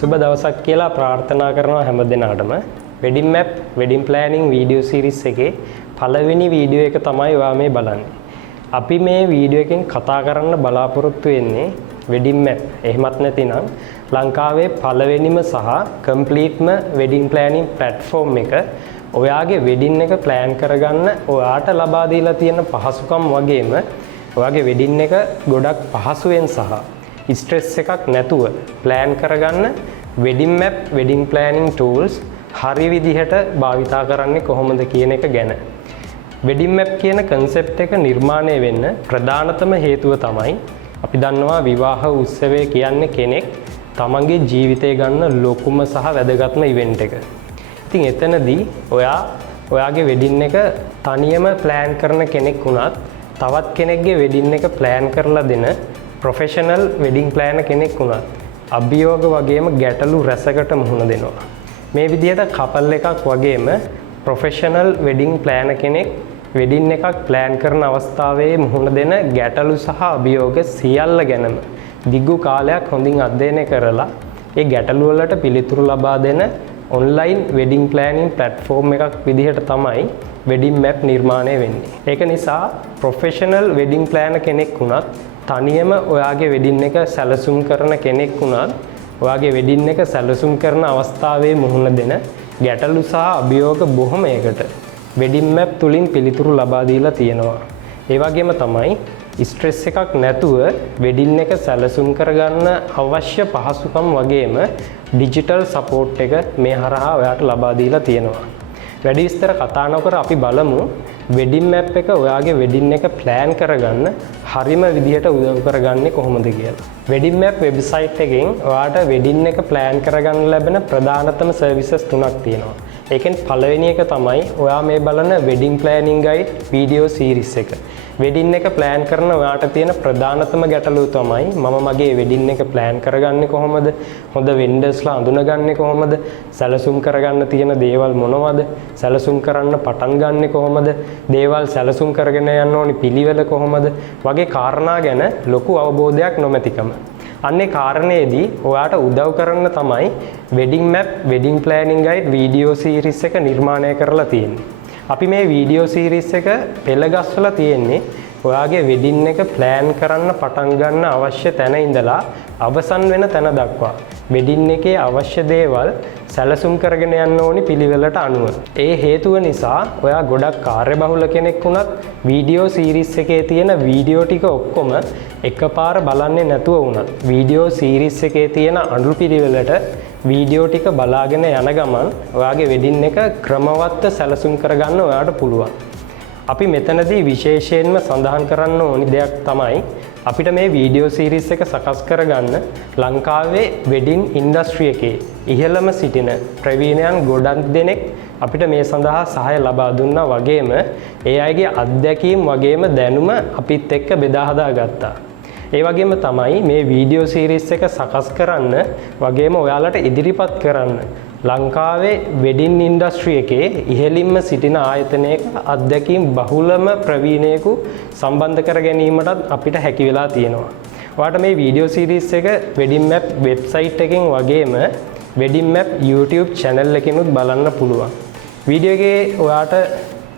සුබ දවසක් කියලා ප්‍රාර්ථනා කරනවා හැම දිනාටම. Wedding map wedding planning video series එකේ පළවෙනි වීඩියෝ එක තමයි ඔයා මේ බලන්නේ. අපි මේ වීඩියෝ එකෙන් කතා කරන්න බලාපොරොත්තු වෙන්නේ වෙඩින් මැප්. එහෙමත් නැතිනම් ලංකාවේ පළවෙනිම සහ කම්ප්ලීට්ම වෙඩින් ප්ලෑනින් ප්ලැට්ෆෝම් එක ඔයාගේ වෙඩින් එක ප්ලෑන් කරගන්න ඔයාට ලබා දීලා තියෙන පහසුකම් වගේම ඔයාගේ වෙඩින් එක ගොඩක් පහසුවෙන් සහ ස්ට්‍රෙස් එකක් නැතුව ප්ලෑන් කරගන්න wedding map wedding planning tools හරි විදිහට භාවිතා කරන්නේ කොහොමද කියන එක ගැන. වෙඩින් මැප් කියන කන්සෙප්ට් එක නිර්මාණය වෙන්න ප්‍රධානතම හේතුව තමයි අපි දන්නවා විවාහ උත්සවය කියන්නේ කෙනෙක් තමන්ගේ ජීවිතය ගන්න ලොකුම සහ වැදගත්ම ඉවෙන්ට් එක. ඉතින් එතනදී ඔයාගේ වෙඩින් එක තනියම ප්ලෑන් කරන කෙනෙක් වුණත් තවත් කෙනෙක්ගේ වෙඩින් එක ප්ලෑන් කරලා දෙන ප්‍රොෆෙෂනල් වෙඩින් ප්ලෑනර් කෙනෙක් වුණත් අභියෝග වගේම ගැටලු රැසකට මුහුණ දෙනවා. මේ විදිහට කපල් එකක් වගේම ප්‍රොෆෙෂනල් වෙඩින් ප්ලෑනර් කෙනෙක් වෙඩින් එකක් ප්ලෑන් කරන අවස්ථාවේ මුහුණ දෙන ගැටලු සහ අභියෝග සියල්ල ගැනම දිගු කාලයක් හොඳින් අධ්‍යයනය කරලා ඒ ගැටලු වලට පිළිතුරු ලබා දෙන ඔන්ලයින් වෙඩින් ප්ලෑනින් ප්ලැට්ෆෝම් එකක් විදිහට තමයි වෙඩින් මැප් නිර්මාණය වෙන්නේ. ඒක නිසා ප්‍රොෆෙෂනල් වෙඩින් ප්ලෑනර් කෙනෙක් වුණත් තනියම ඔයාගේ වෙඩින් එක සැලසුම් කරන කෙනෙක් වුණත් ඔයාගේ වෙඩින් එක සැලසුම් කරන අවස්ථාවේ මුහුණ දෙන ගැටලු සහ අභියෝග බොහොමයකට වෙඩින් මැප් තුලින් පිළිතුරු ලබා දීලා තියෙනවා. ඒ වගේම තමයි ස්ට්‍රෙස් එකක් නැතුව වෙඩින් එක සැලසුම් කරගන්න අවශ්‍ය පහසුකම් වගේම ඩිජිටල් සපෝට් එක මේ හරහා ඔයාට ලබා දීලා තියෙනවා. වැඩි විස්තර කතා නොකර අපි බලමු වෙඩින් මැප් එක ඔයාගේ වෙඩින් එක ප්ලෑන් කරගන්න හරිම විදිහට උදව් කරගන්නේ කොහොමද කියලා. වෙඩින් මැප් වෙබ්සයිට් එකෙන් ඔයාට වෙඩින් එක ප්ලෑන් කරගන්න ලැබෙන ප්‍රධානතම සර්විසස් තුනක් තියෙනවා. ඒකෙන් පළවෙනි එක තමයි ඔයා මේ බලන wedding planning guide video series එක. වෙඩින් එක ප්ලෑන් කරන ඔයාට තියෙන ප්‍රධානතම ගැටලුව තමයි මම මගේ වෙඩින් එක ප්ලෑන් කරගන්නේ කොහොමද? හොඳ වෙන්ඩර්ස්ලා අඳුනගන්නේ කොහොමද? සැලසුම් කරගන්න තියෙන දේවල් මොනවද? සැලසුම් කරන්න පටන් ගන්නෙ කොහොමද? දේවල් සැලසුම් කරගෙන යන්න ඕනි පිළිවෙල කොහොමද? වගේ කාරණා ගැන ලොකු අවබෝධයක් නොමැතිකම. අන්නේ කාරණේදී ඔයාට උදව් කරන්න තමයි wedding map wedding planning guide video series එක නිර්මාණය කරලා තියෙන්නේ. අපි මේ වීඩියෝ සීරීස් එක පෙළගස්වලා තියෙන්නේ ඔයාගේ වෙඩින් එක ප්ලෑන් කරන්න පටන් ගන්න අවශ්‍ය තැන ඉඳලා අවසන් වෙන තැන දක්වා වෙඩින් එකේ අවශ්‍ය දේවල් සැලසුම් කරගෙන යන්න ඕනි පිළිවෙලට අනුව. ඒ හේතුව නිසා ඔයා ගොඩක් කාර්යබහුල කෙනෙක් වුණත් වීඩියෝ සීරීස් එකේ තියෙන වීඩියෝ ටික ඔක්කොම එකපාර බලන්නේ නැතුව වුණත් වීඩියෝ සීරීස් එකේ තියෙන අඳුරු පිළිවෙලට වීඩියෝ ටික බලාගෙන යන ගමන් ඔයාගේ වෙඩින් එක ක්‍රමවත්ව සැලසුම් කරගන්න ඔයාට පුළුවන්. අපි මෙතනදී විශේෂයෙන්ම සඳහන් කරන්න ඕනි දෙයක් තමයි අපිට මේ වීඩියෝ සීරීස් එක සකස් කරගන්න ලංකාවේ වෙඩින් ඉන්ඩස්ට්‍රි එකේ ඉහළම සිටින ප්‍රවීණයන් ගොඩක් දෙනෙක් අපිට මේ සඳහා සහාය ලබා දුන්නා වගේම ඒ අයගේ අත්දැකීම් වගේම දැනුම අපිත් එක්ක බෙදා හදා ගත්තා. ඒ වගේම තමයි මේ වීඩියෝ සීරීස් එක සකස් කරන්න වගේම ඔයාලට ඉදිරිපත් කරන්න ලංකාවේ වෙඩින් ඉන්ඩස්ට්‍රි එකේ ඉහළින්ම සිටින ආයතනයක අත්දැකීම් බහුලම ප්‍රවීණයෙකු සම්බන්ධ කර ගැනීමටත් අපිට හැකි වෙලා තියෙනවා. ඔයාට මේ වීඩියෝ සීරීස් එක වෙඩින් මැප් වෙබ්සයිට් එකෙන් වගේම වෙඩින් මැප් YouTube channel එකෙනුත් බලන්න පුළුවන්. වීඩියෝ එකේ ඔයාට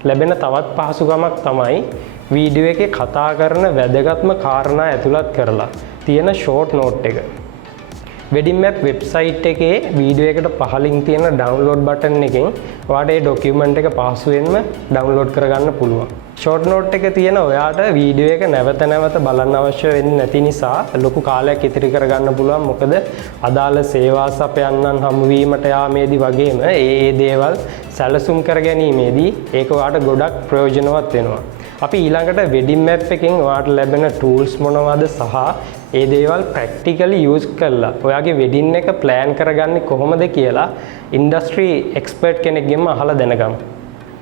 ලැබෙන තවත් පහසුකමක් තමයි වීඩියෝ එකේ කතා කරන වැදගත්ම කාරණා ඇතුළත් කරලා තියෙන ෂෝට් නෝට් එක. වෙඩින් මැප් වෙබ්සයිට් එකේ වීඩියෝ එකට පහලින් තියෙන ඩවුන්ලෝඩ් බටන් එකෙන් ඔයාට ඒ ඩොකියුමන්ට් එක පහසුවෙන්ම ඩවුන්ලෝඩ් කරගන්න පුළුවන්. ෂෝට් නෝට් එක තියෙන ඔයාට වීඩියෝ එක නැවත නැවත බලන්න අවශ්‍ය වෙන්නේ නැති නිසා ලොකු කාලයක් ඉතිරි කරගන්න පුළුවන්. මොකද අදාළ සේවා සපයන්නන් හමුවීමට යාමේදී වගේම ඒ දේවල් සැලසුම් කර ගැනීමේදී ඒක ඔයාට ගොඩක් ප්‍රයෝජනවත් වෙනවා. අපි ඊළඟට වෙඩින් මැප් එකෙන් ඔයාට ලැබෙන ටූල්ස් මොනවද සහ ඒ දේවල් ප්‍රැක්ටිකලි යූස් කරලා ඔයාගේ වෙඩින් එක ප්ලෑන් කරගන්නේ කොහොමද කියලා ඉන්ඩස්ට්‍රි එක්ස්පර්ට් කෙනෙක්ගෙන්ම අහලා දැනගමු.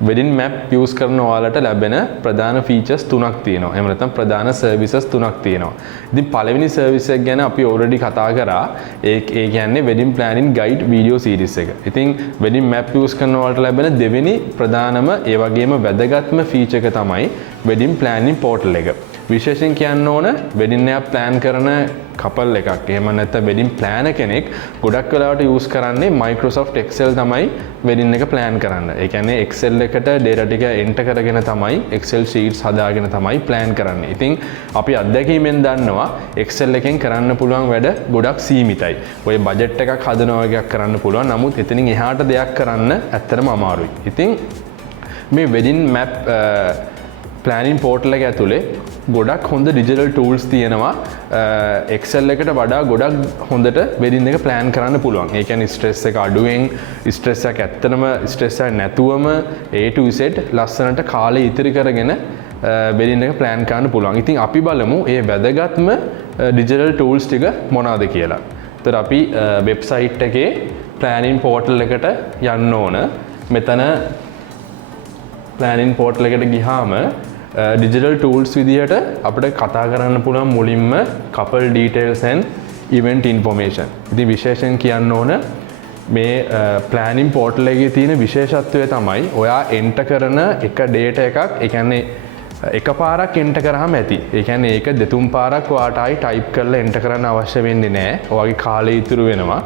වෙඩින් මැප් යූස් කරන ඔයාලට ලැබෙන ප්‍රධාන ෆීචර්ස් තුනක් තියෙනවා. එහෙම නැත්නම් ප්‍රධාන සර්විසස් තුනක් තියෙනවා. ඉතින් පළවෙනි සර්විස් එක ගැන අපි ඔල්රෙඩි කතා කරා. ඒ කියන්නේ wedding planning guide video series එක. ඉතින් වෙඩින් මැප් යූස් කරන ඔයාලට ලැබෙන දෙවෙනි ප්‍රධානම ඒ වගේම වැදගත්ම ෆීචර් එක තමයි වෙඩින් ප්ලෑනින් පෝටල් එක. විශේෂයෙන් කියන්න ඕන වෙඩින් එකක් ප්ලෑන් කරන කපල් එකක් එහෙම නැත්නම් වෙඩින් ප්ලෑනර් කෙනෙක් ගොඩක් වෙලාවට යූස් කරන්නේ Microsoft Excel තමයි වෙඩින් එක ප්ලෑන් කරන්න. ඒ කියන්නේ Excel එකට data ටික enter කරගෙන තමයි Excel sheets හදාගෙන තමයි ප්ලෑන් කරන්නේ. ඉතින් අපි අත්දැකීමෙන් දන්නවා Excel එකෙන් කරන්න පුළුවන් වැඩ ගොඩක් සීමිතයි. ඔය බජට් එකක් හදනවා වගේක් කරන්න පුළුවන්. නමුත් එතනින් එහාට දෙයක් කරන්න ඇත්තටම අමාරුයි. ඉතින් මේ වෙඩින් මැප් ප්ලෑනින් පෝර්ටල් එක ඇතුලේ ගොඩක් හොඳ ඩිජිටල් ටූල්ස් තියෙනවා Excel එකට වඩා ගොඩක් හොඳට වෙඩින් එක ප්ලෑන් කරන්න පුළුවන්. ඒ කියන්නේ ස්ට්‍රෙස් එක අඩුවෙන් ස්ට්‍රෙස් එක ඇත්තටම ස්ට්‍රෙස් එක නැතුවම A to Z ලස්සනට කාලේ ඉතිරි කරගෙන වෙඩින් එක ප්ලෑන් කරන්න පුළුවන්. ඉතින් අපි බලමු මේ වැදගත්ම ඩිජිටල් ටූල්ස් ටික මොනවාද කියලා. ඒතර අපි වෙබ්සයිට් එකේ ප්ලෑනින් පෝර්ටල් එකට යන්න ඕන. මෙතන ප්ලෑනින් පෝර්ටල් එකට ගියාම digital tools විදිහට අපිට කතා කරන්න පුළුවන් මුලින්ම couple details and event information. ඉතින් විශේෂයෙන් කියන්න ඕන මේ planning portal එකේ තියෙන විශේෂත්වය තමයි ඔයා enter කරන එක data එකක් ඒ කියන්නේ එකපාරක් enter කරාම ඇති. ඒ කියන්නේ ඒක දෙතුන් පාරක් ඔයාට ආයි type කරලා enter කරන්න අවශ්‍ය වෙන්නේ නැහැ. ඔයාගේ කාලය ඉතුරු වෙනවා.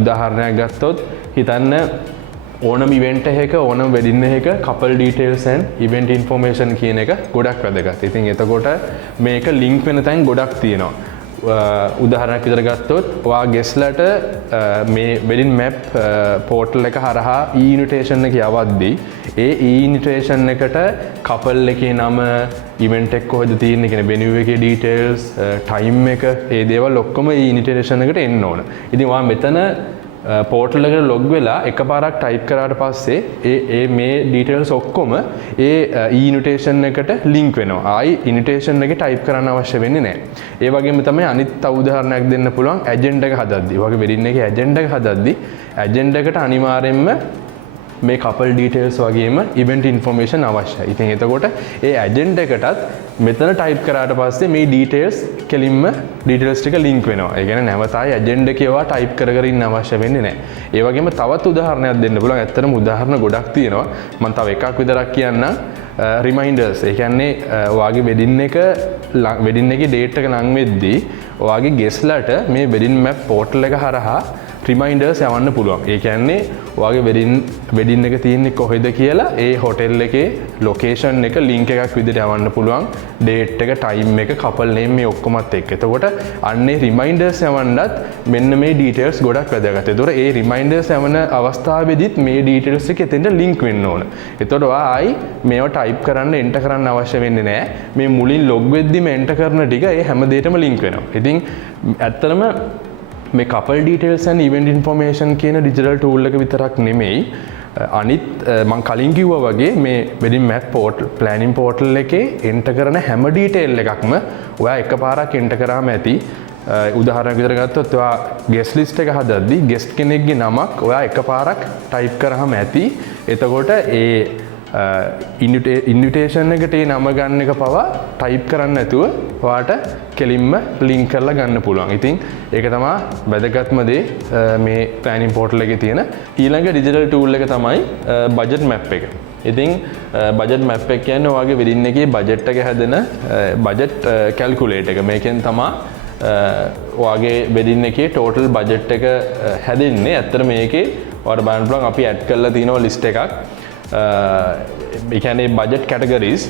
උදාහරණයක් ගත්තොත් හිතන්න ඕනම ඉවෙන්ට් එකක ඕනම වෙඩින් එකක couple details and event information කියන එක ගොඩක් වැදගත්. ඉතින් එතකොට මේක link වෙන තැන් ගොඩක් තියෙනවා. උදාහරණයක් විදිහට ගත්තොත් ඔයා guestලට මේ wedding map portal එක හරහා e-invitation එක යවද්දී ඒ e-invitation එකට couple එකේ නම, event එක කොහෙද තියෙන්නේ කියන venue එකේ details, time එක, ඒ දේවල් ඔක්කොම e-invitation එකට එන්න ඕන. ඉතින් ඔයා මෙතන පෝර්ටල් එකට ලොග් වෙලා එකපාරක් ටයිප් කරාට පස්සේ ඒ මේ ඩීටේල්ස් ඔක්කොම ඒ e-invitation එකට ලින්ක් වෙනවා. ආයි invitation එකේ ටයිප් කරන්න අවශ්‍ය වෙන්නේ නැහැ. ඒ වගේම තමයි අනිත් තව උදාහරණයක් දෙන්න පුළුවන් ඇජෙන්ඩා එක හදද්දී. වගේ වෙඩින් එකේ ඇජෙන්ඩා එක හදද්දී ඇජෙන්ඩා එකට අනිවාර්යයෙන්ම මේ couple details වගේම event information අවශ්‍යයි. ඉතින් එතකොට ඒ ඇජෙන්ඩා එකටත් මෙතන ටයිප් කරාට පස්සේ මේ details කෙලින්ම details ටික link වෙනවා. ඒ කියන්නේ නැවත ආයි ඇජෙන්ඩා එකේ ඒවා ටයිප් කර කර ඉන්න අවශ්‍ය වෙන්නේ නැහැ. ඒ වගේම තවත් උදාහරණයක් දෙන්න පුළුවන්. ඇත්තටම උදාහරණ ගොඩක් තියෙනවා. මම තව එකක් විතරක් කියන්නම්. reminders. ඒ කියන්නේ ඔයාගේ wedding එකේ date එක ලං වෙද්දී ඔයාගේ guestලට මේ wedding map portal එක හරහා reminders යවන්න පුළුවන්. ඒ කියන්නේ ඔයාගේ wedding එක තියෙන්නේ කොහෙද කියලා ඒ hotel එකේ location එක link එකක් විදිහට යවන්න පුළුවන්. date එක, time එක, couple name මේ ඔක්කොමත් එක්ක. එතකොට අන්නේ reminders යවන්නත් මෙන්න මේ details ගොඩක් වැදගත්. ඒතකොට ඒ reminders යවන අවස්ථාවේදීත් මේ details එක එතෙන්ට link වෙන්න ඕන. එතකොට ඔයා ආයි මේවා type කරන්න enter කරන්න අවශ්‍ය වෙන්නේ නැහැ. මේ මුලින් log වෙද්දිම enter කරන ටික ඒ හැම දෙයකම link වෙනවා. ඉතින් ඇත්තටම මේ couple details and event information කියන digital tool එක විතරක් නෙමෙයි අනිත් මම කලින් කිව්වා වගේ මේ wedding map portal planning portal එකේ enter කරන හැම detail එකක්ම ඔයා එකපාරක් enter කරාම ඇති. උදාහරණයක් විදිහට ගත්තොත් ඔයා guest list එක හදද්දී guest කෙනෙක්ගේ නමක් ඔයා එකපාරක් type කරාම ඇති. එතකොට ඒ ඉන්විටේෂන් එකට ඒ නම ගන්න එක පවා ටයිප් කරන්න නැතුව ඔයාට කෙලින්ම ලින්ක් කරලා ගන්න පුළුවන්. ඉතින් ඒක තමයි වැදගත්ම දේ මේ planning portal එකේ තියෙන ඊළඟ digital tool එක තමයි budget map එක. ඉතින් budget map එක කියන්නේ ඔයාගේ wedding එකේ budget එක හැදෙන budget calculator එක. මේකෙන් තමයි ඔයාගේ wedding එකේ total budget එක හැදෙන්නේ. ඇත්තට මේකේ ඔයාලට බලන්න පුළුවන් අපි add කරලා තියෙනවා list එකක්. කියන්නේ budget categories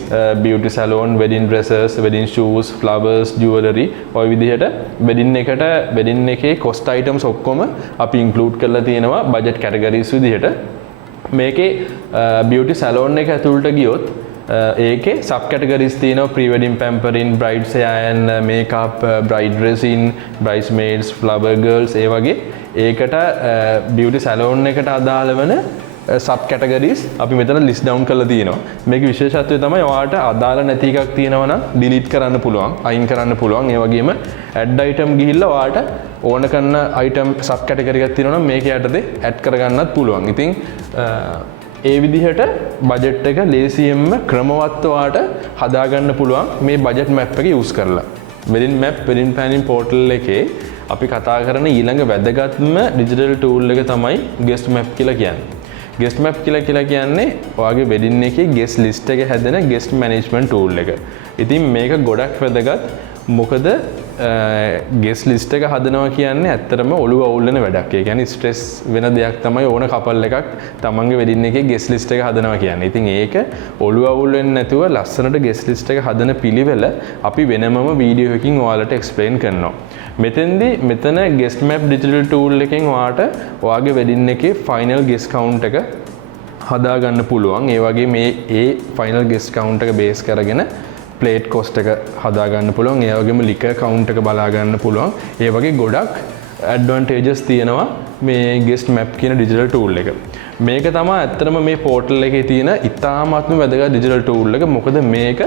beauty salon, wedding dresses, wedding shoes, flowers, jewelry ඔය විදිහට wedding එකේ cost items ඔක්කොම අපි include කරලා තියෙනවා budget categories විදිහට. මේකේ beauty salon එක ඇතුළට ගියොත් ඒකේ sub categories තියෙනවා pre wedding pampering, bride's hair and makeup, bride dressing, bridesmaids, flower girls ඒ වගේ ඒකට beauty salon එකට අදාළ වෙන sub categories අපි මෙතන list down කරලා තියෙනවා. මේකේ විශේෂත්වය තමයි ඔයාලට අදාළ නැති එකක් තියෙනවා නම් delete කරන්න පුළුවන්, අයින් කරන්න පුළුවන්. ඒ වගේම add item ගිහිල්ලා ඔයාලට ඕන කරන item sub category එකක් තියෙනවා නම් මේක යටතේ add කරගන්නත් පුළුවන්. ඉතින් ඒ විදිහට budget එක ලේසියෙන්ම ක්‍රමවත්ව ඔයාලට හදාගන්න පුළුවන් මේ budget map එක use කරලා. wedding map wedding planning portal එකේ අපි කතා කරන ඊළඟ වැදගත්ම digital tool එක තමයි guest map කියලා කියන්නේ. guest map කියලා කියන්නේ ඔයාගේ wedding එකේ guest list එක හැදෙන guest management tool එක. ඉතින් මේක ගොඩක් වැදගත්. මොකද guest list එක හදනවා කියන්නේ ඇත්තටම ඔළුව අවුල් වෙන වැඩක්. ඒ කියන්නේ stress වෙන දෙයක් තමයි ඕන couple එකක් තමන්ගේ wedding එකේ guest list එක හදනවා කියන්නේ. ඉතින් ඒක ඔළුව අවුල් වෙන්නේ නැතුව ලස්සනට guest list එක හදන පිළිවෙල අපි වෙනමම වීඩියෝ එකකින් ඔයාලට explain කරනවා. මෙතන guest map digital tool එකෙන් ඔයාට ඔයාගේ wedding එකේ final guest count එක හදා ගන්න පුළුවන්. ඒ වගේ මේ final guest count එක base කරගෙන plate cost එක හදා ගන්න පුළුවන්. ඒ වගේම liquor count එක බලා ගන්න පුළුවන්. ඒ වගේ ගොඩක් advantages තියෙනවා මේ guest map කියන digital tool එක. මේක තමයි ඇත්තටම මේ portal එකේ තියෙන ඉතාමත්ම වැදගත් digital tool එක. මොකද මේක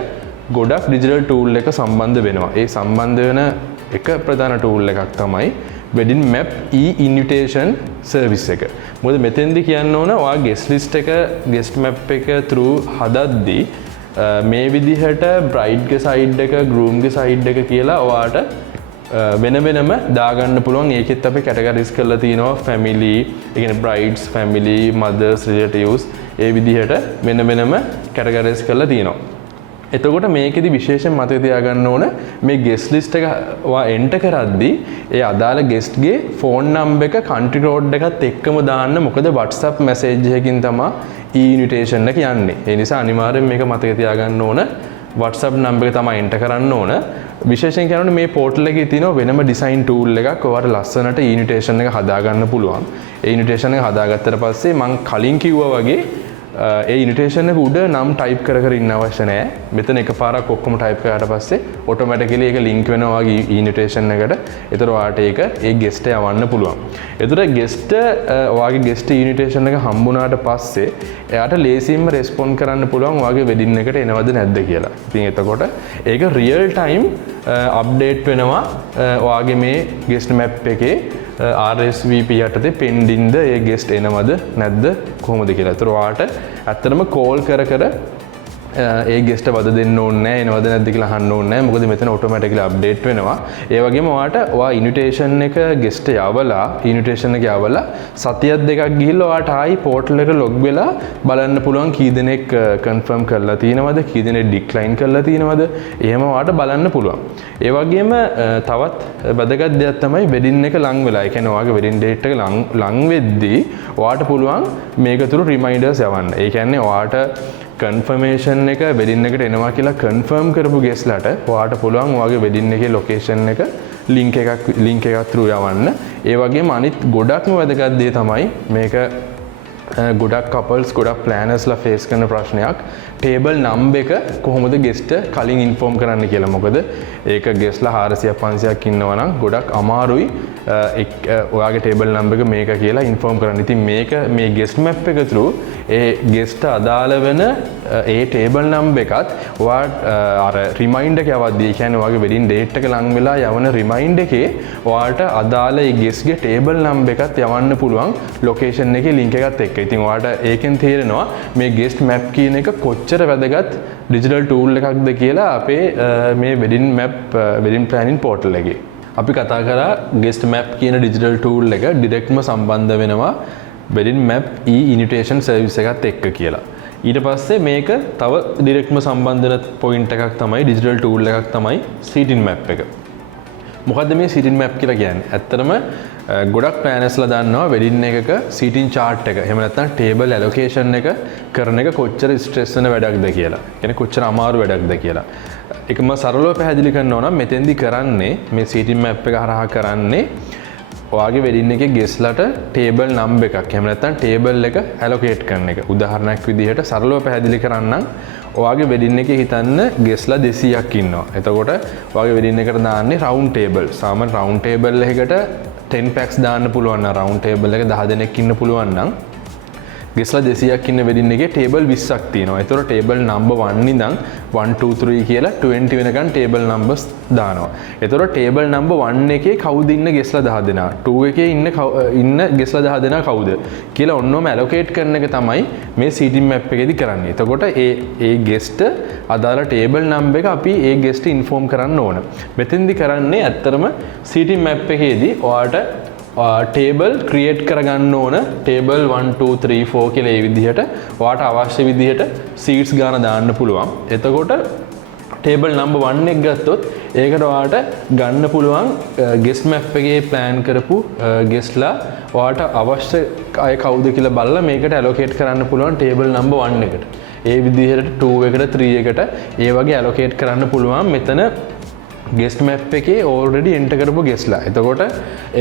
ගොඩක් digital tool එක සම්බන්ධ වෙනවා. ඒ සම්බන්ධ වෙන එක ප්‍රධාන tool එකක් තමයි wedding map e-invitation service එක. මොකද මෙතෙන්දී කියන්න ඕන ඔයා guest list එක guest map එක through හදද්දී මේ විදිහට bride ගේ side එක groom ගේ side එක කියලා ඔයාට වෙන වෙනම දාගන්න පුළුවන්. ඒකෙත් අපි categories කරලා තියෙනවා family, ඒ කියන්නේ brides, family, mothers, relatives ඒ විදිහට වෙන වෙනම categories කරලා තියෙනවා. එතකොට මේකෙදි විශේෂයෙන් මතක තියාගන්න ඕන මේ guest list එක ඔයා enter කරද්දී ඒ අදාළ guest ගේ phone number එක country code එකත් එක්කම දාන්න. මොකද WhatsApp message එකකින් තමයි e-invitation එක යන්නේ. ඒ නිසා අනිවාර්යෙන් මේක මතක තියාගන්න ඕන. WhatsApp number එක තමයි enter කරන්න ඕන. විශේෂයෙන් කියනොත් මේ portal එකේ තියෙන වෙනම design tool එකක් ඔයාලට ලස්සනට e-invitation එක හදා ගන්න පුළුවන්. ඒ invitation එක හදාගත්තට පස්සේ මම කලින් කිව්වා වගේ ඒ ඉන්විටේෂන් එක උඩ නම් ටයිප් කර කර ඉන්න අවශ්‍ය නැහැ. මෙතන එකපාරක් ඔක්කොම ටයිප් කරාට පස්සේ ඔටෝමැටිකලි ඒක ලින්ක් වෙනවා වගේ ඉන්විටේෂන් එකට. ඒතර ඔයාට ඒක ඒ ගෙස්ට් එක යවන්න පුළුවන්. ඒතර ගෙස්ට් ඔයාගේ ගෙස්ට් ඉන්විටේෂන් එක හම්බුනාට පස්සේ එයාට ලේසියෙන්ම රෙස්පොන්ඩ් කරන්න පුළුවන් ඔයාගේ වෙඩින් එකට එනවද නැද්ද කියලා. ඉතින් එතකොට ඒක රියල් ටයිම් අප්ඩේට් වෙනවා ඔයාගේ මේ ගෙස්ට් මැප් එකේ RSVP යටතේ පෙන්ඩින්ද ඒ ගෙස්ට් එනවද නැද්ද කොහොමද කියලා. ඒතර ඔයාට ඇත්තටම කෝල් කර ඒ ගෙස්ට වද දෙන්න ඕනේ එනවද නැද්ද කියලා අහන්න ඕනේ නැහැ. මොකද මෙතන ඔටෝමැටිකලි අප්ඩේට් වෙනවා. ඒ වගේම ඔයාට ඔයා ඉන්විටේෂන් එක ගෙස්ට යවලා ඉන්විටේෂන් එක යවලා සතියක් දෙකක් ගිහිල්ලා ඔයාට ආයි පෝර්ටල් එකට ලොග් වෙලා බලන්න පුළුවන් කී දෙනෙක් කන්ෆර්ම් කරලා තියෙනවද කී දෙනෙක් ඩික්ලයින් කරලා තියෙනවද එහෙම ඔයාට බලන්න පුළුවන්. ඒ වගේම තවත් වැදගත් දෙයක් තමයි වෙඩින් එක ලඟ වෙලා. ඒ කියන්නේ ඔයාගේ වෙඩින් ඩේට් එක ලඟ වෙද්දී ඔයාට පුළුවන් මේක තුරු රිමයින්ඩර්ස් යවන්න. ඒ කියන්නේ ඔයාට කන්ෆර්මේෂන් එක වෙඩින් එකට එනවා කියලා කන්ෆර්ම් කරපු ගෙස්ලාට ඔයාට පුළුවන් ඔයාගේ වෙඩින් එකේ ලොකේෂන් එක ලින්ක් එකක් through යවන්න. ඒ වගේම අනිත් ගොඩක්ම වැදගත් දේ තමයි මේක ගොඩක් කපල්ස් ගොඩක් ප්ලෑනර්ස්ලා ෆේස් කරන ප්‍රශ්නයක් ටේබල් නම්බර් එක කොහොමද ගෙස්ට කලින් ඉන්ෆෝම් කරන්න කියලා. මොකද ඒක ගෙස්ලා 400ක් 500ක් ඉන්නවා නම් ගොඩක් අමාරුයි ඔයාගේ ටේබල් නම්බර් එක මේක කියලා ඉන්ෆෝම් කරන්න. ඉතින් මේක මේ ගෙස්ට් මැප් එක through ඒ ගෙස්ට අදාළ වෙන ඒ ටේබල් නම්බර් එකත් ඔයාට අර රිමයින්ඩර් එක යවද්දී කියන්නේ ඔයාගේ වෙඩින් ඩේට් එක ලඟ වෙලා යවන රිමයින්ඩර් එකේ ඔයාට අදාළ ඒ ගෙස්ගේ ටේබල් නම්බර් එකත් යවන්න පුළුවන් ලොකේෂන් එකේ ලින්ක් එකත් එක්ක. ඉතින් ඔයාට ඒකෙන් තේරෙනවා මේ ගෙස්ට් මැප් කියන එක කොච්චර වැදගත් ඩිජිටල් ටූල් එකක්ද කියලා අපේ මේ වෙඩින් මැප් වෙඩින් ප්ලෑනින් පෝර්ටල් එකේ. අපි කතා කරා ගෙස්ට් මැප් කියන ඩිජිටල් ටූල් එක ඩිරෙක්ට්ම සම්බන්ධ වෙනවා වෙඩින් මැප් e-invitation service එකත් එක්ක කියලා. ඊට පස්සේ මේක තව ඩිරෙක්ට්ම සම්බන්ධ වෙන පොයින්ට් එකක් තමයි ඩිජිටල් ටූල් එකක් තමයි සීටින් මැප් එක. මොකද්ද මේ සීටින් මැප් කියලා කියන්නේ? ඇත්තටම ගොඩක් ප්ලෑනර්ස්ලා දන්නවා වෙඩින් එකක සීටින් chart එක එහෙම නැත්නම් ටේබල් ඇලොකේෂන් එක කරන එක කොච්චර ස්ට්‍රෙස් වෙන වැඩක්ද කියලා. කියන්නේ කොච්චර අමාරු වැඩක්ද කියලා. ඒකම සරලව පැහැදිලි කරනවා නම් මෙතෙන්දි කරන්නේ මේ සීටින් මැප් එක හරහා කරන්නේ ඔයාගේ වෙඩින් එකේ ගෙස්ලාට ටේබල් නම්බර් එකක් එහෙම නැත්නම් ටේබල් එක ඇලොකේට් කරන එක. උදාහරණයක් විදිහට සරලව පැහැදිලි කරන්නම් ඔයාගේ වෙඩින් එකේ හිතන්න ගෙස්ලා 200ක් ඉන්නවා. එතකොට ඔයාගේ වෙඩින් එකට දාන්නේ රවුන්ඩ් ටේබල්. සාමාන්‍ය රවුන්ඩ් ටේබල් එකකට 10 packs දාන්න පුළුවන් නම් රවුන්ඩ් ටේබල් එක 10 දෙනෙක් ඉන්න පුළුවන් නම් ගෙස්ලා 200ක් ඉන්න වෙඩින් එකේ ටේබල් 20ක් තියෙනවා. ඒතකොට ටේබල් නම්බර් 1 ඉඳන් 1 2 3 කියලා 20 වෙනකන් ටේබල් නම්බර්ස් දානවා. ඒතකොට ටේබල් නම්බර් 1 එකේ කවුද ඉන්න ගෙස්ලා 10 දෙනා 2 එකේ ඉන්න ගෙස්ලා 10 දෙනා කවුද කියලා ඔන්නෝම ඇලොකේට් කරන එක තමයි මේ සීටින් මැප් එකේදී කරන්නේ. එතකොට ඒ ගෙස්ට අදාළ ටේබල් නම්බර් එක අපි ඒ ගෙස්ට ඉන්ෆෝම් කරන්න ඕන. මෙතෙන්දි කරන්නේ ඇත්තටම සීටින් මැප් එකේදී ඔයාට ටේබල් ක්‍රියේට් කරගන්න ඕන ටේබල් 1 2 3 4 කියලා ඒ විදිහට ඔයාට අවශ්‍ය විදිහට සීට්ස් ගාන දාන්න පුළුවන්. එතකොට ටේබල් නම්බර් 1 එක ගත්තොත් ඒකට ඔයාට ගන්න පුළුවන් ගෙස්ට් මැප් එකේ ප්ලෑන් කරපු ගෙස්ට්ලා ඔයාට අවශ්‍ය අය කවුද කියලා බලලා මේකට ඇලොකේට් කරන්න පුළුවන් ටේබල් නම්බර් 1 එකට. ඒ විදිහට 2 එකට 3 එකට ඒ වගේ ඇලොකේට් කරන්න පුළුවන් මෙතන ගෙස්ට් මැප් එකේ ඕල්රෙඩි එන්ටර් කරපු ගෙස්ට්ලා. එතකොට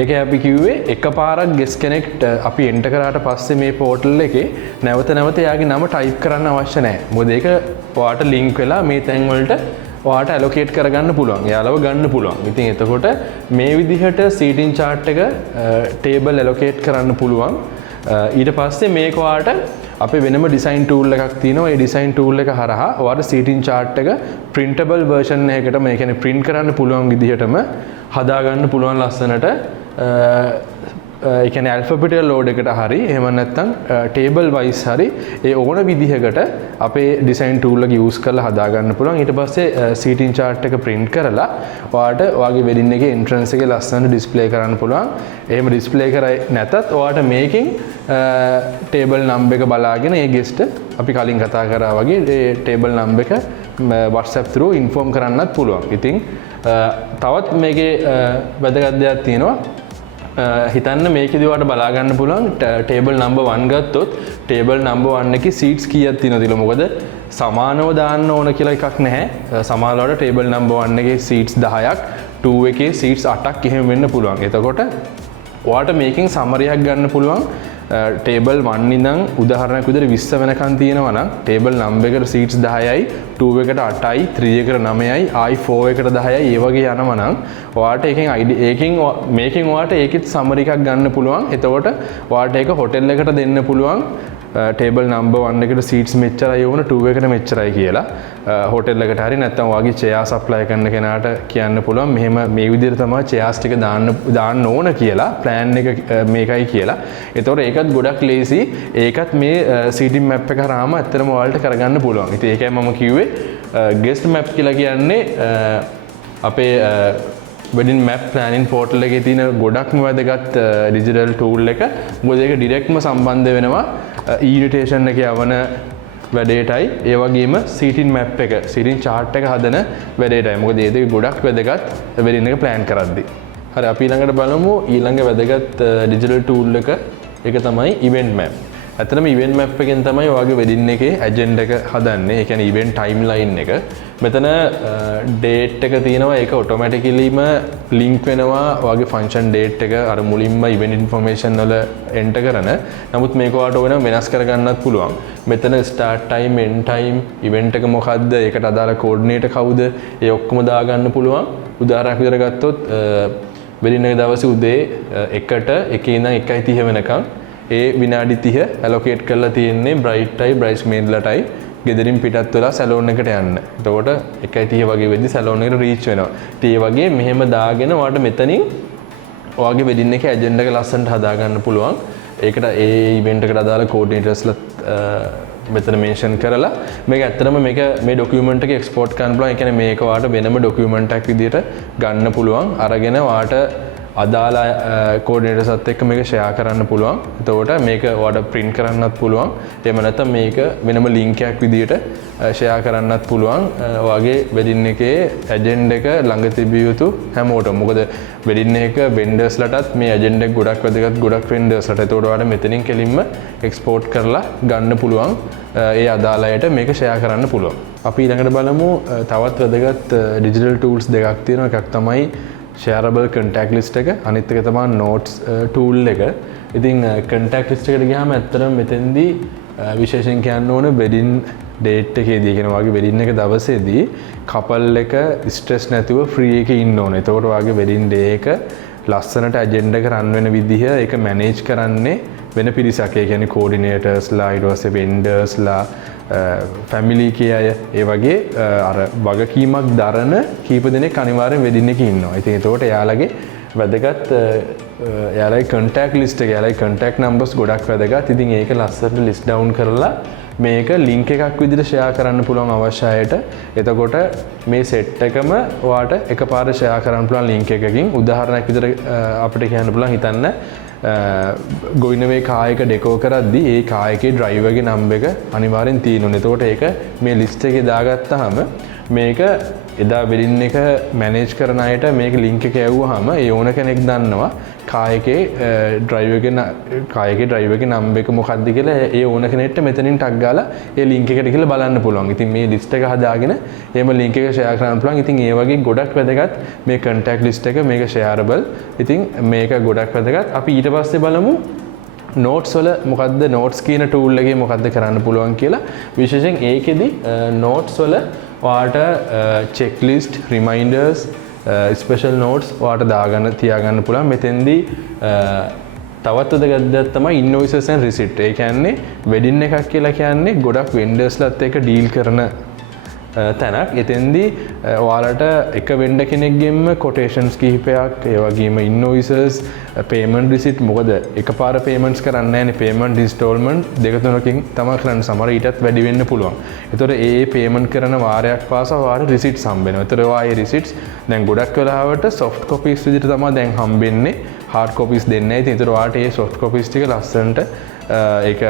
ඒක අපි කිව්වේ එකපාරක් ගෙස්ට් කෙනෙක්ට අපි එන්ටර් කරාට පස්සේ මේ පෝර්ටල් එකේ නැවත නැවත එයාගේ නම ටයිප් කරන්න අවශ්‍ය නැහැ. මොකද ඒක ඔයාට ලින්ක් වෙලා මේ තැන් වලට ඔයාට ඇලොකේට් කරගන්න පුළුවන්. එයාලව ගන්න පුළුවන්. ඉතින් එතකොට මේ විදිහට සීටින් chart එක ටේබල් ඇලොකේට් කරන්න පුළුවන්. ඊට පස්සේ මේක ඔයාට අපේ වෙනම ඩිසයින් ටූල් එකක් තියෙනවා. ඒ ඩිසයින් ටූල් එක හරහා ඔයාට සීටින් chart එක printable version එකකට මේ කියන්නේ print කරන්න පුළුවන් විදිහටම හදාගන්න පුළුවන් ලස්සනට. ඒ කියන්නේ alphabetical load එකට හරි එහෙම නැත්නම් table wise හරි ඒ ඕන විදිහකට අපේ design tool එක use කරලා හදාගන්න පුළුවන්. ඊට පස්සේ seating chart එක print කරලා ඔයාට ඔයාගේ wedding එකේ entrance එකේ ලස්සනට display කරන්න පුළුවන්. එහෙම display කරයි නැතත් ඔයාට මේකෙන් table number එක බලාගෙන ඒ guest අපි කලින් කතා කරා වගේ ඒ table number එක WhatsApp through inform කරන්නත් පුළුවන්. ඉතින් තවත් මේකේ වැදගත් දෙයක් තියෙනවා. හිතන්න මේකෙදි ඔයාලට බලා ගන්න පුළුවන් ටේබල් නම්බර් 1 ගත්තොත් ටේබල් නම්බර් 1 එකේ සීට්ස් කීයක් තියෙනවද කියලා. මොකද සමානව දාන්න ඕන කියලා එකක් නැහැ. සමහරවල්ට ටේබල් නම්බර් 1 එකේ සීට්ස් 10ක් 2 එකේ සීට්ස් 8ක් එහෙම වෙන්න පුළුවන්. එතකොට ඔයාලට මේකෙන් සමරියක් ගන්න පුළුවන්. ටේබල් 1 ඉඳන් උදාහරණයක් විදිහට 20 වෙනකන් තියෙනවා නම් ටේබල් නම්බර් එකට සීට්ස් 10යි 2 එකට 8යි 3 එකට 9යි ආයි 4 එකට 10යි ඒ වගේ යනවා නම් ඔයාලට ඒකෙන් මේකෙන් ඔයාලට ඒකෙත් සමරි එකක් ගන්න පුළුවන්. එතකොට ඔයාලට ඒක හොටෙල් එකට දෙන්න පුළුවන්. ටේබල් නම්බර් 1 එකට සීට්ස් මෙච්චරයි ඕන 2 එකට මෙච්චරයි කියලා හොටෙල් එකට හරි නැත්නම් ඔයාගේ චෙයා සප්ලයි කරන කෙනාට කියන්න පුළුවන් මෙහෙම මේ විදිහට තමයි චෙයාස් ටික දාන්න ඕන කියලා ප්ලෑන් එක මේකයි කියලා. එතකොට ඒකත් ගොඩක් ලේසි. ඒකත් මේ සීටින් මැප් එක හරහාම ඇත්තටම ඔයාලට කරගන්න පුළුවන්. ඉතින් ඒකයි මම කිව්වේ ගෙස්ට් මැප් කියලා කියන්නේ අපේ wedding map planning portal එකේ තියෙන ගොඩක්ම වැදගත් digital tool එක. මොකද ඒක ඩිරෙක්ට්ම සම්බන්ධ වෙනවා e-invitation එකේ යවන වැඩේටයි ඒ වගේම seating map එක seating chart එක හදන වැඩේටයි. මොකද මේ දෙක ගොඩක් වැදගත් wedding එක plan කරද්දී. හරි අපි ඊළඟට බලමු ඊළඟ වැදගත් digital tool එක. ඒක තමයි event map. ඇත්තටම event map එකෙන් තමයි ඔයාගේ wedding එකේ agenda එක හදන්නේ. ඒ කියන්නේ event timeline එක. මෙතන date එක තියෙනවා. ඒක automaticallyම link වෙනවා ඔයාගේ function date එක අර මුලින්ම event information වල enter කරන. නමුත් මේක ඔයාලට වෙනම වෙනස් කරගන්නත් පුළුවන්. මෙතන start time, end time, event එක මොකද්ද? ඒකට අදාළ coordinator කවුද? ඒ ඔක්කොම දාගන්න පුළුවන්. උදාහරණයක් විදිහට ගත්තොත් wedding එක දවසේ උදේ 1ට 1 ඉඳන් 1:30 වෙනකම් ඒ විනාඩි 30 allocate කරලා තියෙන්නේ bride-ටයි bridesmaid-ලටයි ගෙදරින් පිටත් වෙලා සැලෝන් එකට යන්න. එතකොට 1:30 වගේ වෙද්දි සැලෝන් එකට රීච් වෙනවා. ඉතින් ඒ වගේ මෙහෙම දාගෙන ඔයාලට මෙතනින් ඔයාගේ වෙඩින් එකේ ඇජෙන්ඩා එක ලස්සනට හදා ගන්න පුළුවන්. ඒකට ඒ ඉවෙන්ට් එකට අදාළ කෝඩිනේටර්ස්ලා මෙතන මෙන්ෂන් කරලා මේක ඇත්තටම මේක මේ ડોකියුමන්ට් එක එක්ස්පෝර්ට් කරන්න පුළුවන්. ඒ කියන්නේ මේක ඔයාලට වෙනම ડોකියුමන්ට් එකක් විදිහට ගන්න පුළුවන්. අරගෙන ඔයාලට අදාළ කෝඩිනේටර්ස්ත් එක්ක මේක ෂෙයා කරන්න පුළුවන්. එතකොට මේක ඔයාලට print කරන්නත් පුළුවන්. එහෙම නැත්නම් මේක වෙනම link එකක් විදිහට ෂෙයා කරන්නත් පුළුවන්. ඔයාගේ වෙඩින් එකේ ඇජෙන්ඩා එක ළඟ තිබිය යුතු හැමෝටම. මොකද වෙඩින් එක vendors-ලටත් මේ ඇජෙන්ඩා එක ගොඩක් වැදගත් ගොඩක් vendors-ලට. එතකොට ඔයාලට මෙතනින් කෙලින්ම එක්ස්පෝර්ට් කරලා ගන්න පුළුවන්. ඒ අදාළ අයට මේක ෂෙයා කරන්න පුළුවන්. අපි ඊළඟට බලමු තවත් වැදගත් digital tools දෙකක් තියෙනවා. එකක් තමයි shareable contact list එක, අනිත් එක තමයි notes tool එක. ඉතින් contact list එකට ගියාම ඇත්තටම මෙතෙන්දී විශේෂයෙන් කියන්න ඕන wedding date එකේදී කියන වගේ wedding එක දවසේදී couple එක stress නැතුව free එකේ ඉන්න ඕනේ. එතකොට ඔයාගේ wedding day එක ලස්සනට agenda එක run වෙන විදිහ ඒක manage කරන්නේ වෙන පිරිසක්. ඒ කියන්නේ coordinatorsලා, ඊට පස්සේ vendorsලා, ෆැමිලි එකේ අය ඒ වගේ අර වගකීමක් දරන කීප දෙනෙක් අනිවාර්යෙන් වෙඩින් එකේ ඉන්නවා. ඉතින් ඒතකොට එයාලගේ වැදගත් එයාලගේ contact list එක, එයාලගේ contact numbers ගොඩක් වැදගත්. ඉතින් ඒක ලස්සනට list down කරලා මේක ලින්ක් එකක් විදිහට ෂෙයා කරන්න පුළුවන් අවශ්‍ය අයට. එතකොට මේ සෙට් එකම ඔයාට එකපාරට ෂෙයා කරන්න පුළුවන් ලින්ක් එකකින්. උදාහරණයක් විදිහට අපිට කියන්න පුළුවන් හිතන්න ගොයිනවේ කායක ඩෙකෝ කරද්දී ඒ කායකේ ඩ්‍රයිවර්ගේ නම්බර් එක අනිවාර්යෙන් තියෙනුනේ. එතකොට ඒක මේ ලිස්ට් එකේ දාගත්තාම මේක එදා වෙඩින් එක මැනේජ් කරන අයට මේක ලින්ක් එක ඇව්වහම ඒ ඕන කෙනෙක් දන්නවා කායකේ ඩ්‍රයිවර්ගේ නම්බර් එක මොකක්ද කියලා ඒ ඕන කෙනෙක්ට මෙතනින් ටග් ගාලා ඒ ලින්ක් එකට කියලා බලන්න පුළුවන්. ඉතින් මේ ලිස්ට් එක හදාගෙන එහෙම ලින්ක් එක ෂෙයා කරන්න පුළුවන්. ඉතින් ඒ වගේ ගොඩක් වැදගත් මේ contact list එක මේක shareable. ඉතින් මේක ගොඩක් වැදගත්. අපි ඊට පස්සේ බලමු notes වල මොකද්ද notes කියන tool එකේ මොකද්ද කරන්න පුළුවන් කියලා. විශේෂයෙන් ඒකෙදි notes වල ඔයාට checklist reminders ස්පෙෂල් නෝට්ස් ඔයාට දාගන්න තියාගන්න පුළුවන්. මෙතෙන්දී තවත් වැදගත් තමයි invoices and receipt. ඒ කියන්නේ වෙඩින් එකක් කියලා කියන්නේ ගොඩක් vendorස්ලත් එක්ක ඩීල් කරන තැනක්. එතෙන්දී ඔයාලට එක වෙන්ඩර් කෙනෙක්ගෙන්ම quotations කිහිපයක්, ඒ වගේම invoices, payment receipt, මොකද එකපාර payments කරන්නේ නැහැනේ. payment installment දෙක තුනකින් තමයි කරන්නේ. සමහර ඊටත් වැඩි වෙන්න පුළුවන්. ඒතකොට ඒ payment කරන වාරයක් පාසා ඔයාලට receipts හම්බ වෙනවා. ඒතකොට ඔයා ඒ receipts දැන් ගොඩක් වෙලාවට soft copies විදිහට තමයි දැන් හම්බෙන්නේ. hard copies දෙන්නේ නැහැ. ඒතකොට ඔයාලට ඒ soft copies ටික ලස්සනට ඒක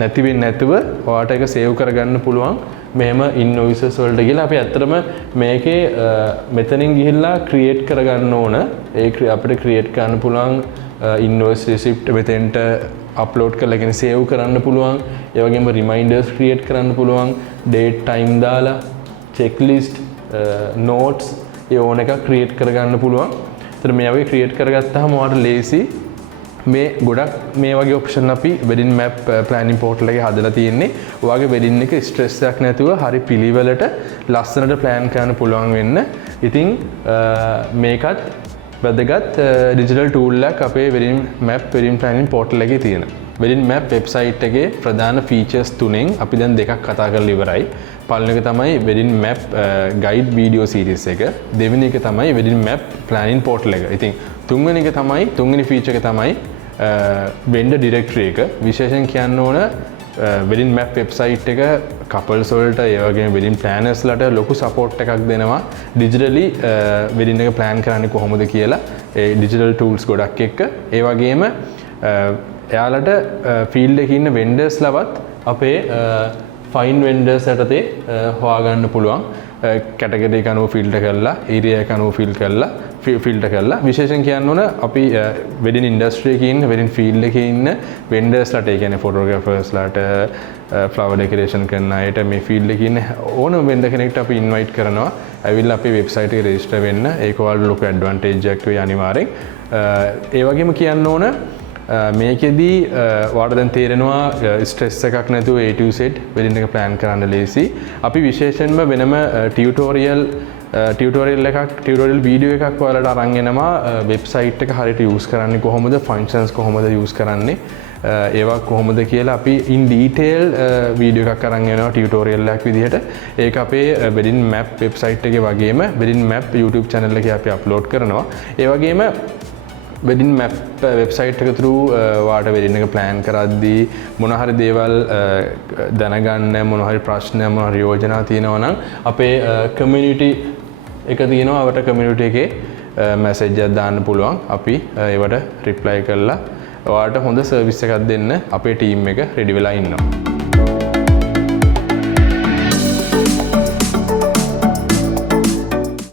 නැති වෙන්නේ නැතුව ඔයාලට ඒක save කරගන්න පුළුවන්. මෙහෙම invoices වලට ගිහලා අපි ඇත්තටම මේකේ මෙතනින් ගිහිල්ලා create කරගන්න ඕන. ඒ අපිට create කරන්න පුළුවන් invoice receipt මෙතෙන්ට upload කරලා කියන්නේ save කරන්න පුළුවන්. ඒ වගේම reminders create කරන්න පුළුවන්. date time දාලා checklist notes ඒ ඕන එකක් create කරගන්න පුළුවන්. ඒතර මේ වගේ create කරගත්තාම ඔයාලට ලේසි. මේ ගොඩක් මේ වගේ ඔප්ෂන් අපි වෙඩින් මැප් ප්ලෑනින් පෝර්ටල් එකේ හදලා තියෙන්නේ. ඔයාගේ වෙඩින් එක ස්ට්‍රෙස් එකක් නැතුව හරි පිළිවෙලට ලස්සනට ප්ලෑන් කරන්න පුළුවන් වෙන්න. ඉතින් මේකත් වැදගත් ඩිජිටල් ටූල් එකක් අපේ වෙඩින් මැප් වෙඩින් ප්ලෑනින් පෝර්ටල් එකේ තියෙන. වෙඩින් මැප් වෙබ්සයිට් එකේ ප්‍රධාන ෆීචර්ස් තුනෙන් අපි දැන් දෙකක් කතා කරලා ඉවරයි. පළවෙනි එක තමයි wedding map guide video series එක. දෙවෙනි එක තමයි වෙඩින් මැප් ප්ලෑනින් පෝර්ටල් එක. ඉතින් තුන්වෙනි ෆීචර් එක තමයි වෙන්ඩර් ඩිරෙක්ටරි එක. විශේෂයෙන් කියන්න ඕන වෙඩින් මැප් වෙබ්සයිට් එක කපල්ස් වලට ඒ වගේම වෙඩින් ප්ලෑනර්ස්ලට ලොකු සපෝට් එකක් දෙනවා. ඩිජිටලි වෙඩින් එක ප්ලෑන් කරන්නේ කොහොමද කියලා ඒ ඩිජිටල් ටූල්ස් ගොඩක් එක්ක. ඒ වගේම එයාලට ෆීල්ඩ් එකේ ඉන්න වෙන්ඩර්ස්ලවත් අපේ ෆයින් වෙන්ඩර්ස් යටතේ හොයාගන්න පුළුවන්. කැටගරි එක අනුව ෆිල්ටර් කරලා, ඒරියා එක අනුව ෆිල්ටර් කරලා විශේෂයෙන් කියන්න ඕන අපි වෙඩින් ඉන්ඩස්ට්‍රි එකේ ඉන්න වෙඩින් ෆීල්ඩ් එකේ ඉන්න වෙන්ඩර්ස්ලාට, ඒ කියන්නේ ෆොටෝග්‍රැෆර්ස්ලාට, ෆ්ලවර් ඩෙකොරේෂන් කරන අයට මේ ෆීල්ඩ් එකේ ඉන්න ඕනම වෙන්ඩර් කෙනෙක්ට අපි ඉන්වයිට් කරනවා. ඇවිල්ලා අපේ වෙබ්සයිට් එකේ රෙජිස්ටර් වෙන්න. ඒක ඔයාලට ලොකු ඇඩ්වාන්ටේජ් එකක් වෙයි අනිවාර්යෙන්. ඒ වගේම කියන්න ඕන මේකෙදී ඔයාලට දැන් තේරෙනවා ස්ට්‍රෙස් එකක් නැතුව A to Z වෙඩින් එක ප්ලෑන් කරන්න ලේසි. අපි විශේෂයෙන්ම වෙනම ටියුටෝරියල් වීඩියෝ එකක් ඔයාලට අරන් එනවා වෙබ්සයිට් එක හරියට යූස් කරන්නේ කොහොමද, ෆන්ක්ෂන්ස් කොහොමද යූස් කරන්නේ, ඒවා කොහොමද කියලා අපි ඉන් ඩීටේල් වීඩියෝ එකක් අරන් එනවා ටියුටෝරියල් එකක් විදිහට. ඒක අපේ වෙඩින් මැප් වෙබ්සයිට් එකේ වගේම වෙඩින් මැප් YouTube channel එකේ අපි අප්ලෝඩ් කරනවා. ඒ වගේම වෙඩින් මැප් වෙබ්සයිට් එක through වාට වෙඩින් එක ප්ලෑන් කරද්දී මොන හරි දේවල් දැනගන්න, මොන හරි ප්‍රශ්න, මොන හරි යෝජනා තියෙනවා නම් අපේ කමියුනිටි එක තියෙනවා. අපට කමියුනිටි එකේ මැසේජ් එකක් දාන්න පුළුවන්. අපි ඒවට රිප්ලයි කරලා ඔයාලට හොඳ සර්විස් එකක් දෙන්න අපේ ටීම් එක රෙඩි වෙලා ඉන්නවා.